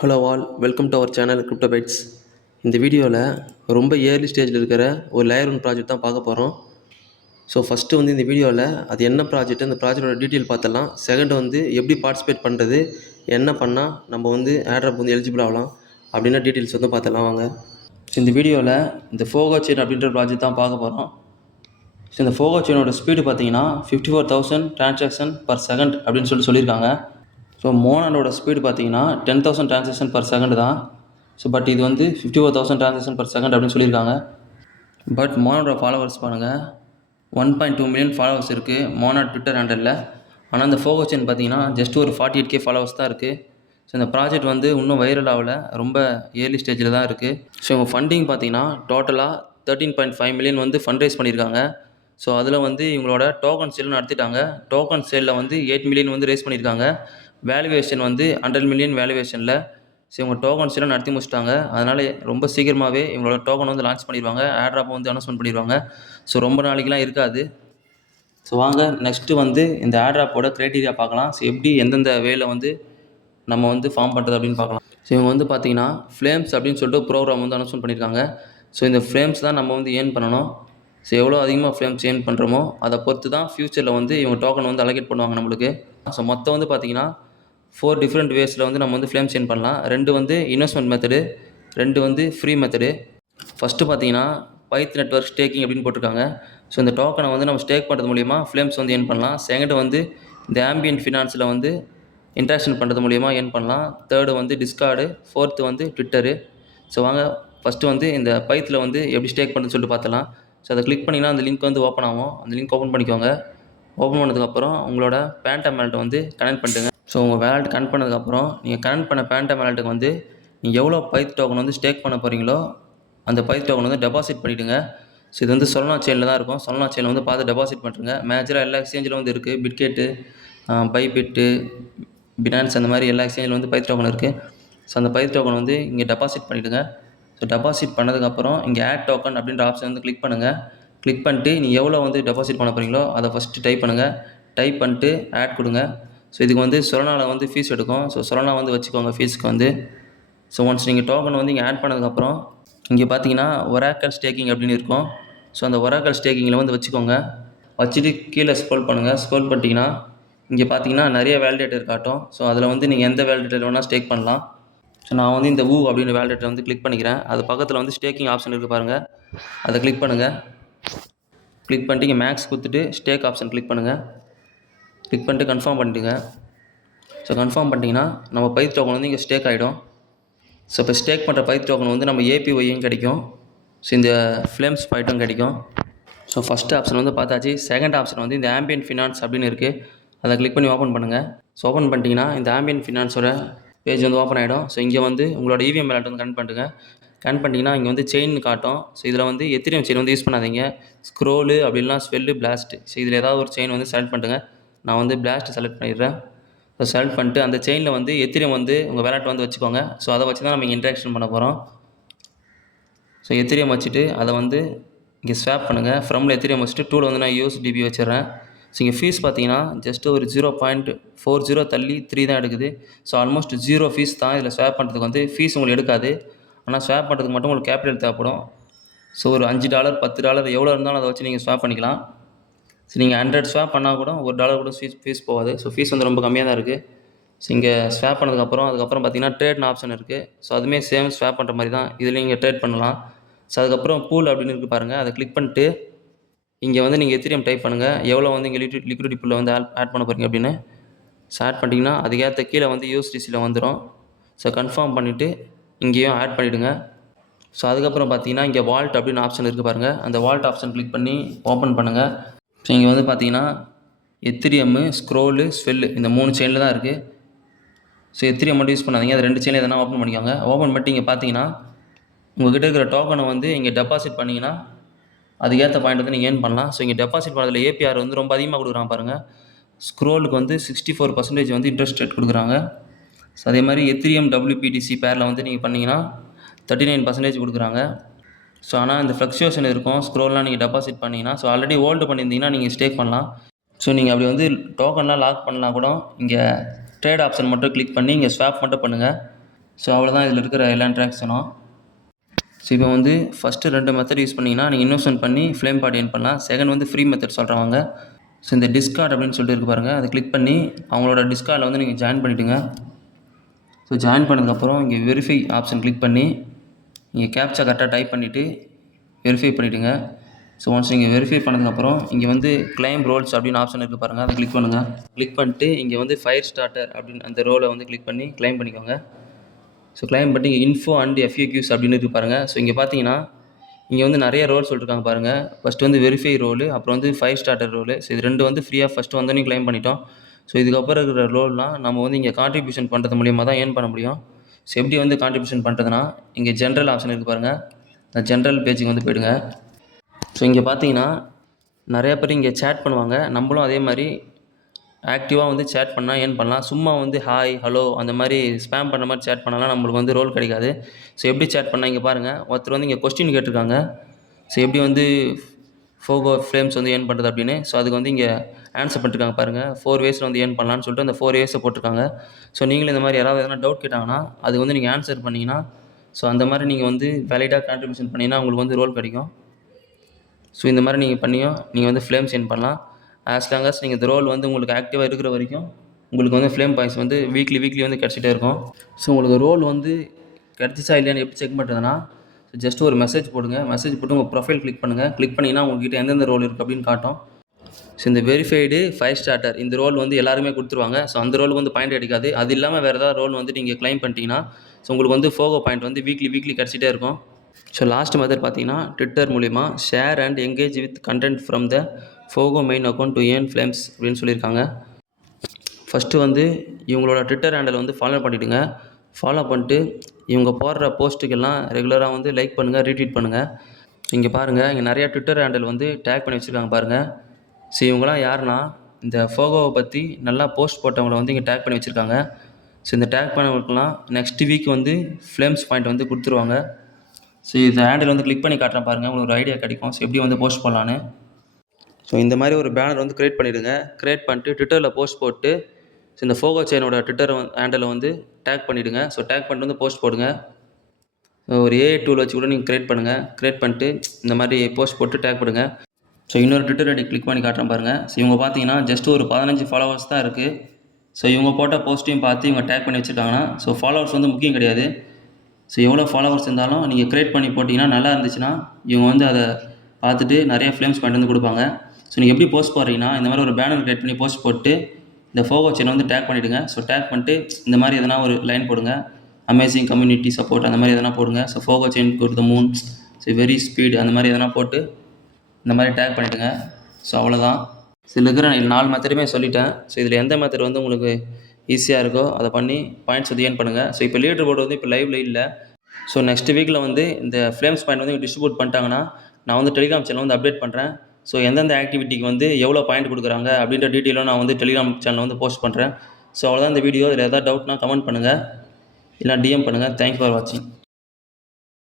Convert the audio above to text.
Hello all, welcome to our channel crypto bytes. இந்த வீடியோவில் ரொம்ப ஏர்லி ஸ்டேஜில் இருக்கிற ஒரு லேயர் ஒன் ப்ராஜெக்ட் தான் பார்க்க போகிறோம். ஸோ ஃபஸ்ட்டு இந்த வீடியோவில் அது என்ன ப்ராஜெக்ட், அந்த ப்ராஜெக்டோட டீட்டெயில் பார்த்தலாம். செகண்ட் எப்படி பார்ட்டிசிபேட் பண்ணுறது, என்ன பண்ணால் நம்ம ஏர்ட்ராப் எலிஜிபிள் ஆகலாம் அப்படின்னா டீட்டெயில்ஸ் பார்த்தலாம் வாங்க. ஸோ இந்த வீடியோவில் இந்த ஃபோகோ செயின் அப்படின்ற ப்ராஜெக்ட் தான் பார்க்க போகிறோம். ஸோ இந்த ஃபோகோ செயினோட ஸ்பீடு பார்த்தீங்கன்னா 54,000 டிரான்சாக்ஷன் பர் செகண்ட் அப்படின்னு சொல்லியிருக்காங்க. ஸோ மோனாடோட ஸ்பீடு பார்த்தீங்கன்னா 10,000 டிரான்சாக்ஷன் பர் செகண்ட் தான். ஸோ பட் இது 54,000 டிரான்சாக்ஷன் பர் செகண்ட் அப்படின்னு சொல்லியிருக்காங்க. பட் மோனாடோட ஃபாலோவர்ஸ் பாருங்கள், 1.2 மில்லியன் ஃபாலோவர்ஸ் இருக்குது மோனாட் ட்விட்டர் ஹேண்டலில். ஆனால் இந்த ஃபோகோ செயின் பார்த்தீங்கன்னா ஜஸ்ட் ஒரு 48K ஃபாலோவர்ஸ் தான் இருக்குது. ஸோ இந்த ப்ராஜெக்ட் இன்னும் வைரல் ஆகல, ரொம்ப ஏர்லி ஸ்டேஜில் தான் இருக்குது. ஸோ இவங்க ஃபண்டிங் பார்த்தீங்கன்னா டோட்டலாக 13.5 மில்லியன் ஃபண்ட் ரைஸ் பண்ணியிருக்காங்க. ஸோ அதில் இவங்களோட டோக்கன் சேல் நடத்திட்டாங்க. டோக்கன் சேலில் 8 மில்லியன் ரேஸ் பண்ணியிருக்காங்க. வேல்யூவேஷன் 100 மில்லியன் வேல்யூவேஷனில். ஸோ இவங்க டோக்கன்ஸ் எல்லாம் நடத்தி முடிச்சிட்டாங்க. அதனால் ரொம்ப சீக்கிரமாகவே இவங்களோட டோக்கன் லான்ச் பண்ணிடுவாங்க. ஏர்ட்ராப் அனௌன்ஸ்மெண்ட் பண்ணிடுவாங்க. ஸோ ரொம்ப நாளைக்கெலாம் இருக்காது. ஸோ வாங்க நெக்ஸ்ட்டு இந்த ஏர்ட்ராப்போட க்ரைட்டீரியா பார்க்கலாம். ஸோ எப்படி எந்தெந்த வேல நம்ம ஃபார்ம் பண்ணுறது அப்படின்னு பார்க்கலாம். ஸோ இவங்க பார்த்தீங்கன்னா ஃப்ளேம்ஸ் அப்படின்னு சொல்லிட்டு ப்ரோக்ராம் அனௌன்ஸ்மெண்ட் பண்ணியிருக்காங்க. ஸோ இந்த ஃப்ளேம்ஸ் தான் நம்ம ஏர்ன் பண்ணணும். ஸோ எவ்வளோ அதிகமாக ஃப்ளேம்ஸ் ஏர்ன் பண்ணுறோமோ அதை பொறுத்து தான் ஃப்யூச்சரில் இவங்க டோக்கன் அலோகேட் பண்ணுவாங்க நம்மளுக்கு. ஸோ மொத்தம் பார்த்தீங்கன்னா 4 டிஃப்ரெண்ட் வேஸில் நம்ம ஃப்ளேம்ஸ் ஏர்ன் பண்ணலாம். 2 investment method, 2 free method. First பார்த்தீங்கன்னா பைத் நெட்வொர்க் ஸ்டேக்கிங் அப்படின்னு போட்டிருக்காங்க. ஸோ இந்த டோக்கனை நம்ம ஸ்டேக் பண்ணுறது மூலிமா ஃப்ளேம்ஸ் ஏர்ன் பண்ணலாம். செகண்ட் இந்த ஆம்பியன்ட் ஃபினான்ஸில் இன்ட்ராக்ஷன் பண்ணுறது மூலிமா ஏர்ன் பண்ணலாம். Third Discord, fourth Twitter. So வாங்க ஃபஸ்ட்டு இந்த பைத்தில் எப்படி ஸ்டேக் பண்ணுறதுன்னு சொல்லிட்டு பார்த்தலாம். ஸோ அதை கிளிக் பண்ணிங்கன்னா அந்த லிங்க் ஓப்பன் ஆகும். அந்த லிங்க் ஓப்பன் பண்ணிக்கோங்க. ஓப்பன் பண்ணதுக்கப்புறம் உங்களோட பேண்டம் வேலெட்டை கனெக்ட் பண்ணிட்டுங்க. ஸோ உங்கள் வேலெட் கனெக்ட் பண்ணதுக்கப்புறம் நீங்கள் கனெக்ட் பண்ண பேண்டம் வேலெட்டுக்கு நீங்கள் எவ்வளோ பைத் டோக்கன் ஸ்டேக் பண்ண போகிறீங்களோ அந்த பைத் டோக்கன் டெபாசிட் பண்ணிவிடுங்க. ஸோ இது சொலனா செயினில் தான் இருக்கும். சொலனா செயினில் பார்த்து டெபாசிட் பண்ணுறங்க. மேஜராக எல்லா எக்ஸ்சேஞ்சில் இருக்குது. பிட்கெட்டு, பைபிட்டு, பினான்ஸ், அந்த மாதிரி எல்லா எக்ஸ்சேஞ்சில் பைத் டோக்கன் இருக்குது. ஸோ அந்த பைத் டோக்கன் இங்கே டெபாசிட் பண்ணிவிடுங்க. ஸோ டெபாசிட் பண்ணதுக்கப்புறம் இங்கே ஆட் டோக்கன் அப்படின்ற ஆப்ஷன் கிளிக் பண்ணுங்கள். கிளிக் பண்ணிட்டு நீங்கள் எவ்வளோ டெபாசிட் பண்ண போகிறீங்களோ அதை ஃபஸ்ட்டு டைப் பண்ணுங்கள். டைப் பண்ணிட்டு ஆட் கொடுங்க. ஸோ இதுக்கு சொலனாவில் ஃபீஸ் எடுக்கும். ஸோ சொலனா வச்சுக்கோங்க ஃபீஸுக்கு. ஸோ ஒன்ஸ் நீங்கள் டோக்கன் இங்கே ஆட் பண்ணதுக்கப்புறம் இங்கே பார்த்தீங்கன்னா ஒராக்கல் ஸ்டேக்கிங் அப்படின்னு இருக்கும். ஸோ அந்த ஒராக்கல் ஸ்டேக்கிங்கில் வச்சுக்கோங்க. வச்சுட்டு கீழே ஸ்க்ரோல் பண்ணுங்கள். ஸ்க்ரோல் பண்ணிட்டீங்கன்னா இங்கே பார்த்தீங்கன்னா நிறைய வேலிடேட்டர் காட்டும். ஸோ அதில் நீங்கள் எந்த வேலிடேட்டர் வேணால் ஸ்டேக் பண்ணலாம். ஸோ நான் இந்த ஊ அப்படின்ற வேலிடேட்டரை கிளிக் பண்ணிக்கிறேன். அது பக்கத்தில் ஸ்டேக்கிங் ஆப்ஷன் இருக்குது பாருங்கள், அதை கிளிக் பண்ணுங்கள். கிளிக் பண்ணிட்டு இங்கே மேக்ஸ் கொடுத்துட்டு ஸ்டேக் ஆப்ஷன் கிளிக் பண்ணுங்கள். கிளிக் பண்ணிட்டு கன்ஃபார்ம் பண்ணிட்டுங்க. ஸோ கன்ஃபார்ம் பண்ணிட்டீங்கன்னா நம்ம பைத் டோக்கன் இங்கே ஸ்டேக் ஆகிடும். ஸோ இப்போ ஸ்டேக் பண்ணுற பைத் டோக்கன் நம்ம ஏபிஒய்யும் கிடைக்கும். ஸோ இந்த ஃப்ளேம்ஸ் பாயிண்ட்டும் கிடைக்கும். ஸோ ஃபஸ்ட் ஆப்ஷன் பார்த்தாச்சு. செகண்ட் ஆப்ஷன் இந்த ஆம்பியன்ட் ஃபினான்ஸ் அப்படின்னு இருக்குது. அதை கிளிக் பண்ணி ஓப்பன் பண்ணுங்கள். ஸோ ஓப்பன் பண்ணிட்டீங்கன்னா இந்த ஆம்பியன்ட் ஃபினான்ஸோட பேஜ் ஓப்பன் ஆகிடும். ஸோ இங்கே உங்களோட இவிஎம் வேலெட் கனெக்ட் பண்ணிட்டுங்க. கனெக்ட் பண்ணிங்கன்னா இங்கே செயின் காட்டும். ஸோ இதில் எத்திரியம் செயின் யூஸ் பண்ணாதீங்க. ஸ்க்ரோலு அப்படின்னா ஸ்வெல்லு, பிளாஸ்ட்டு. ஸோ இதில் ஏதாவது ஒரு செயின் செலக்ட் பண்ணிட்டுங்க. நான் பிளாஸ்ட் செலக்ட் பண்ணிடுறேன். ஸோ செலக்ட் பண்ணிட்டு அந்த செயினில் எத்திரியம் உங்கள் வேலெட் வச்சுக்கோங்க. ஸோ அதை வச்சு தான் நம்ம இன்ட்ராக்ஷன் பண்ண போகிறோம். ஸோ எத்திரியம் வச்சுட்டு அதை இங்கே ஸ்வாப் பண்ணுங்கள். ஃப்ரம்ல எத்திரியம் வச்சுட்டு டூவில் நான் யூஎஸ்டிபி வச்சிடுறேன். ஸோ இங்கே ஃபீஸ் பார்த்தீங்கன்னா ஜஸ்ட் ஒரு 0.40 தள்ளி 3 தான் எடுக்குது. ஸோ ஆல்மோஸ்ட் 0 ஃபீஸ் தான். இதில் ஸ்வாப் பண்ணுறதுக்கு ஃபீஸ் உங்களுக்கு எடுக்காது. ஆனால் ஸ்வாப் பண்ணுறதுக்கு மட்டும் உங்களுக்கு கேபிட்டல் தேவைப்படும். ஸோ ஒரு $5, $10 எவ்வளோ இருந்தாலும் அதை வச்சு நீங்கள் ஸ்வாப் பண்ணிக்கலாம். ஸோ நீங்கள் 100 ஸ்வாப் பண்ணால் கூட $1 கூட ஃபீஸ் போகாது. ஸோ ஃபீஸ் ரொம்ப கம்மியாக தான் இருக்குது. ஸோ இங்கே ஸ்வாப் பண்ணதுக்கப்புறம் பார்த்தீங்கன்னா ட்ரேட்னு ஆப்ஷன் இருக்குது. ஸோ அதுவுமே சேம் ஸ்வாப் பண்ணுற மாதிரி தான். இதில் நீங்கள் ட்ரேட் பண்ணலாம். ஸோ அதுக்கப்புறம் பூல் அப்படின்னு இருக்குது பாருங்கள், அதை கிளிக் பண்ணிட்டு இங்கே நீங்கள் எத்திரியம் டைப் பண்ணுங்கள். எவ்வளோ இங்கே லிக்விடிட்டி பூலில் ஆட் பண்ண போகிறீங்க அப்படின்னு. ஸோ ஆட் பண்ணிட்டீங்கன்னா அதுக்கேற்ற கீழே யூஎஸ்டிசியில் வந்துடும். ஸோ கன்ஃபார்ம் பண்ணிவிட்டு இங்கேயும் ஆட் பண்ணிவிடுங்க. ஸோ அதுக்கப்புறம் பார்த்தீங்கன்னா இங்கே வால்ட் அப்படின்னு ஆப்ஷன் இருக்குது பாருங்கள், அந்த வால்ட் ஆப்ஷன் கிளிக் பண்ணி ஓப்பன் பண்ணுங்கள். ஸோ இங்கே பார்த்தீங்கன்னா எத்திரியம்மு, ஸ்க்ரோலு, ஸ்வெல்லு இந்த 3 செயினில் தான் இருக்குது. ஸோ எத்திரியம் மட்டும் யூஸ் பண்ணாதீங்க. அது 2 செயினில் எதனா ஓப்பன் பண்ணிக்கோங்க. ஓப்பன் பண்ணிட்டு இங்கே பார்த்தீங்கன்னா உங்கள்கிட்ட இருக்கிற டோக்கனை இங்கே டெபாசிட் பண்ணிங்கன்னா அதுக்கேற்ற பாயிண்ட் நீங்கள் ஏர்ன் பண்ணலாம். ஸோ இங்கே டெபாசிட் பண்ணுறதுல ஏபிஆர் ரொம்ப அதிகமாக கொடுக்குறாங்க பாருங்கள். ஸ்க்ரோலுக்கு 64% இன்ட்ரெஸ்ட் ரேட் கொடுக்குறாங்க. ஸோ அதே மாதிரி எத்திரியம் WPTC பேரில் நீங்கள் பண்ணிங்கன்னா 39% கொடுக்குறாங்க. ஸோ ஆனால் இந்த ஃப்ளக்சுவேஷன் இருக்கும். ஸ்க்ரோல்லாம் நீங்கள் டெபாசிட் பண்ணிங்கன்னா, ஸோ ஆல்ரெடி ஹோல்டு பண்ணியிருந்தீங்கன்னா நீங்கள் ஸ்டேக் பண்ணலாம். ஸோ நீங்கள் அப்படி டோக்கன்லாம் லாக் பண்ணலாம் கூட இங்கே ட்ரேட் ஆப்ஷன் மட்டும் கிளிக் பண்ணி இங்கே ஸ்வாப் மட்டும் பண்ணுங்கள். ஸோ அவ்வளோதான் இதில் இருக்கிற எல்லா இன்ட்ராக்ஷனும். ஸோ இப்போ வந்து ஃபஸ்ட்டு 2 மெத்தட் யூஸ் பண்ணிங்கன்னா நீங்கள் இன்வெஸ்ட்மெண்ட் பண்ணி ஃப்ளேம் பார்ட்டி ஏர்ன் பண்ணலாம். செகண்ட் வந்து ஃப்ரீ மெத்தட் சொல்கிறவங்க. ஸோ இந்த டிஸ்கார்ட் அப்படின்னு சொல்லிட்டு இருக்கு பாருங்கள், அதை கிளிக் பண்ணி அவங்களோட டிஸ்கார்டில் வந்து நீங்கள் ஜாயின் பண்ணிவிடுங்க. ஸோ ஜாயின் பண்ணதுக்கப்புறம் இங்கே வெரிஃபை ஆப்ஷன் கிளிக் பண்ணி நீங்கள் கேப்சா கரெக்டாக டைப் பண்ணிவிட்டு வெரிஃபை பண்ணிவிடுங்க. ஸோ ஒன்ஸ் நீங்கள் வெரிஃபை பண்ணதுக்கப்புறம் இங்கே வந்து கிளைம் ரோல்ஸ் அப்படின்னு ஆப்ஷன் இருக்குது பாருங்கள், அதை கிளிக் பண்ணுங்கள். கிளிக் பண்ணிட்டு இங்கே வந்து ஃபயர் ஸ்டார்டர் அப்படின்னு அந்த ரோலை வந்து கிளிக் பண்ணி கிளைம் பண்ணிக்கோங்க. ஸோ கிளைம் பண்ணி இங்கே இன்ஃபோ அண்ட் FAQs அப்படின்னு இருக்குது பாருங்கள். ஸோ இங்கே பார்த்தீங்கன்னா இங்கே வந்து நிறைய ரோல் சொல்லியிருக்காங்க பாருங்கள். ஃபஸ்ட்டு வந்து வெரிஃபை ரோலு, அப்புறம் வந்து ஃபயர் ஸ்டார்டர் ரோலு. ஸோ இது 2 வந்து ஃப்ரீயாக ஃபஸ்ட்டு வந்தோடனே கிளைம் பண்ணிட்டோம். ஸோ இதுக்கப்புறம் இருக்கிற ரோல்லாம் நம்ம வந்து இங்கே கான்ட்ரிபியூஷன் பண்ணுறது மூலியமாக தான் ஏர்ன் பண்ண முடியும். ஸோ எப்படி வந்து கான்ட்ரிபியூஷன் பண்ணுறதுனா இங்கே ஜென்ரல் ஆப்ஷன் இருக்குது பாருங்கள், அந்த ஜென்ரல் பேஜுக்கு வந்து போயிடுங்க. ஸோ இங்கே பார்த்தீங்கன்னா நிறையா பேர் இங்கே சேட் பண்ணுவாங்க. நம்மளும் அதே மாதிரி ஆக்டிவாக வந்து சேட் பண்ணால் ஏர்ன் பண்ணலாம். சும்மா வந்து ஹாய் ஹலோ அந்த மாதிரி ஸ்பேம் பண்ண மாதிரி சேட் பண்ணலாம் நம்மளுக்கு வந்து ரோல் கிடைக்காது. ஸோ எப்படி சேட் பண்ணால் இங்கே பாருங்கள், ஒருத்தர் வந்து இங்கே கொஸ்டின் கேட்டிருக்காங்க. ஸோ எப்படி வந்து ஃபோகோ ஃப்ளேம்ஸ் வந்து ஏர்ன் பண்ணுறது அப்படின்னு. ஸோ அதுக்கு வந்து இங்கே ஆன்சர் பண்ணிட்டுருக்காங்க பாருங்கள், 4 வேஸில் வந்து ஏர்ன் பண்ணலான்னு சொல்லிட்டு அந்த 4 வேஸை போட்டிருக்காங்க. ஸோ நீங்களும் இந்த மாதிரி யாராவது எதனா டவுட் கேட்டாங்கன்னா அது வந்து நீங்கள் ஆன்சர் பண்ணிங்கன்னா ஸோ அந்த மாதிரி நீங்கள் வந்து வேலிடாக கான்ட்ரிபியூஷன் பண்ணிங்கன்னா உங்களுக்கு வந்து ரோல் கிடைக்கும். ஸோ இந்த மாதிரி நீங்கள் பண்ணியும் நீங்கள் வந்து ஃப்ளேம்ஸ் ஏர்ன் பண்ணலாம். ஆஸ் லாங் அஸ் நீங்கள் இந்த ரோல் வந்து உங்களுக்கு ஆக்டிவாக இருக்கிற வரைக்கும் உங்களுக்கு வந்து ஃப்ளேம் பாயிண்ட்ஸ் வந்து வீக்லி வந்து கிடச்சிட்டே இருக்கும். ஸோ உங்களுக்கு ரோல் வந்து கிடச்சிச்சா இல்லையான்னு எப்படி செக் பண்ணுறதுனா ஜஸ்ட் ஒரு மெசேஜ் போடுங்க. மெசேஜ் போட்டு உங்கள் ப்ரொஃபைல் கிளிக் பண்ணுங்கள். கிளிக் பண்ணிங்கன்னா உங்கள்கிட்ட எந்தெந்த ரோல் இருக்குது அப்படின்னு காட்டும். ஸோ இந்த வெரிஃபைடு ஃபயர் ஸ்டார்டர் இந்த ரோல் வந்து எல்லாருமே கொடுத்துருவாங்க. ஸோ அந்த ரோலுக்கு வந்து பாயிண்ட் கிடைக்காது. அது இல்லாமல் வேறு ஏதாவது ரோல் வந்து நீங்கள் கிளைம் பண்ணிட்டீங்கன்னா ஸோ உங்களுக்கு வந்து ஃபோகோ பாயிண்ட் வந்து வீக்லி கிடச்சிட்டே இருக்கும். ஸோ லாஸ்ட் மெத்தட் பார்த்தீங்கன்னா ட்விட்டர் மூலிமா share and engage with content from the Fogo main account to earn flames அப்படின்னு சொல்லியிருக்காங்க. ஃபஸ்ட்டு வந்து இவங்களோட ட்விட்டர் ஹேண்டலை வந்து ஃபாலோ பண்ணிவிடுங்க. ஃபாலோ பண்ணிட்டு இவங்க போடுற போஸ்ட்டுக்கெல்லாம் ரெகுலராக வந்து லைக் பண்ணுங்கள், ரீட்வீட் பண்ணுங்கள். இங்கே பாருங்கள், இங்கே நிறையா ட்விட்டர் ஹேண்டல் வந்து டேக் பண்ணி வச்சுருக்காங்க பாருங்கள். ஸோ இவங்களாம் யாருன்னா இந்த ஃபோகோவை பற்றி நல்லா போஸ்ட் போட்டவங்களை வந்து இங்கே டேக் பண்ணி வச்சுருக்காங்க. ஸோ இந்த டேக் பண்ணவங்களுக்குலாம் நெக்ஸ்ட் வீக் வந்து ஃப்ளேம்ஸ் பாயிண்ட் வந்து கொடுத்துருவாங்க. ஸோ இந்த ஹேண்டில் வந்து கிளிக் பண்ணி காட்டுறேன் பாருங்கள், உங்களுக்கு ஒரு ஐடியா கிடைக்கும். ஸோ எப்படி வந்து போஸ்ட் பண்ணலான்னு. ஸோ இந்த மாதிரி ஒரு பேனர் வந்து க்ரியேட் பண்ணிவிடுங்க. க்ரியேட் பண்ணிட்டு ட்விட்டரில் போஸ்ட் போட்டு ஸோ இந்த ஃபோகோ செயினோட ட்விட்டர் ஹேண்டலை வந்து டேக் பண்ணிவிடுங்க. ஸோ டேக் பண்ணிட்டு வந்து போஸ்ட் போடுங்க. ஒரு AI டூல் வச்சு கூட நீங்கள் க்ரியேட் பண்ணுங்கள். க்ரியேட் பண்ணிட்டு இந்த மாதிரி போஸ்ட் போட்டு டேக் பண்ணுங்க. ஸோ இன்னொரு ட்விட்டர் ஐடி கிளிக் பண்ணி காட்டுறேன் பாருங்கள். ஸோ இவங்க பார்த்தீங்கன்னா ஜஸ்ட் ஒரு 15 ஃபாலோவர்ஸ் தான் இருக்குது. ஸோ இவங்க போட்ட போஸ்ட்டையும் பார்த்து இவங்க டேக் பண்ணி வச்சுருக்காங்கன்னா ஸோ ஃபாலோவர்ஸ் வந்து முக்கியம் கிடையாது. ஸோ எவ்வளோ ஃபாலோவர்ஸ் இருந்தாலும் நீங்கள் க்ரியேட் பண்ணி போட்டிங்கன்னா நல்லா இருந்துச்சுன்னா இவங்க வந்து அதை பார்த்துட்டு நிறைய ஃப்ளேம்ஸ் பாயிண்ட் வந்து கொடுப்பாங்க. ஸோ நீங்கள் எப்படி போஸ்ட் போடுறீங்கன்னா இந்த மாதிரி ஒரு பேனர் க்ரியேட் பண்ணி போஸ்ட் போட்டு இந்த ஃபோகோ செயினை வந்து டேக் பண்ணிவிடுங்க. ஸோ டேக் பண்ணிட்டு இந்த மாதிரி எதனா ஒரு லைன் போடுங்க, அமேசிங் கம்யூனிட்டி சப்போர்ட் அந்த மாதிரி எதனா போடுங்க. So Fogo chain to the moon, so very speed அந்த மாதிரி எதனா போட்டு இந்த மாதிரி டேக் பண்ணிவிடுங்க. ஸோ அவ்வளோதான். இதில் இருக்கிற 4 மெத்தடுமே சொல்லிட்டேன். ஸோ இதில் எந்த மெத்தட் வந்து உங்களுக்கு ஈஸியாக இருக்கோ அதை பண்ணி பாயிண்ட்ஸ் வந்து ஏர்ன் பண்ணுங்கள். ஸோ இப்போ லீடர் போர்டு வந்து இப்போ லைவ்ல இல்லை. ஸோ நெக்ஸ்ட் வீக்கில் வந்து இந்த ஃப்ளேம்ஸ் பாயிண்ட் வந்து டிஸ்ட்ரிபியூட் பண்ணிட்டாங்கன்னா நான் வந்து டெலிகிராம் சேனல் வந்து அப்டேட் பண்ணுறேன். ஸோ எந்தெந்த ஆக்டிவிட்டிக்கு வந்து எவ்வளோ பாயிண்ட் கொடுக்குறாங்க அப்படின்ற டீட்டெயிலும் நான் வந்து டெலிகிராம் சேனலில் வந்து போஸ்ட் பண்ணுறேன். ஸோ அவ்வளோதான் இந்த வீடியோ. இதில் எதாவது டவுட்னா கமெண்ட் பண்ணுங்கள், இல்லை DM பண்ணுங்கள். தேங்க்ஸ் ஃபார் வாட்சிங்.